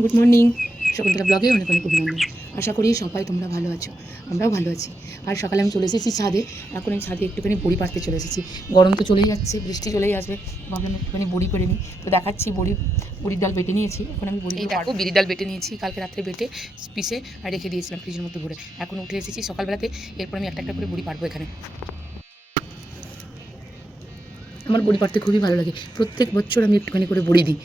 Good morning, Shakuntala ব্লগে অনেক অনেক অভিনন্দন। আশা করি সবাই তোমরা ভালো আছো, আমরাও ভালো আছি। আর সকালে আমি চলে এসেছি ছাদে। এখন আমি ছাদে একটুখানি বড়ি পাড়তে চলে এসেছি। গরম তো চলেই যাচ্ছে, বৃষ্টি চলেই আসবে, ভাবলাম একটুখানি বড়ি পেড়ে নিই। তো দেখাচ্ছি বড়ির ডাল বেটে নিয়েছি। এখন আমি বড়ি দেখো বিড়ির ডাল বেটে নিয়েছি, কালকে রাত্রে বেটে পিসে আর রেখে দিয়েছিলাম ফ্রিজের মধ্যে ভরে। এখন উঠে এসেছি সকালবেলাতে, এরপর আমি একটা একটা করে বড়ি পারবো এখানে। আমার বড়ি পাড়তে খুবই ভালো লাগে, প্রত্যেক বছর আমি একটুখানি করে বড়ি দিই।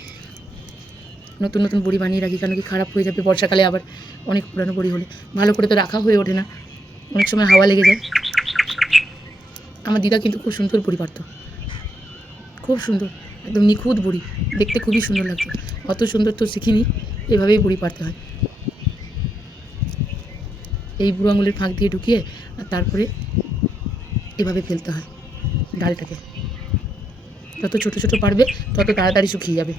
নতুন নতুন বড়ি বানিয়ে রাখি, কেন কি খারাপ হয়ে যাবে বর্ষাকালে, আবার অনেক পুরানো বড়ি হলে ভালো করে তো রাখা হয়ে ওঠে না, অনেক সময় হাওয়া লেগে যায়। আমার দিদা কিন্তু খুব সুন্দর বড়ি পারতো, খুব সুন্দর, একদম নিখুঁত বড়ি, দেখতে খুবই সুন্দর লাগতো। অত সুন্দর তো শিখিনি, এভাবেই বড়ি পারতে হয়। এই বুড়ো আঙুলের ফাঁক দিয়ে ঢুকিয়ে আর তারপরে এভাবে ফেলতে হয় ডালটাকে। যত ছোটো ছোটো পারবে তত তাড়াতাড়ি শুকিয়ে যাবে।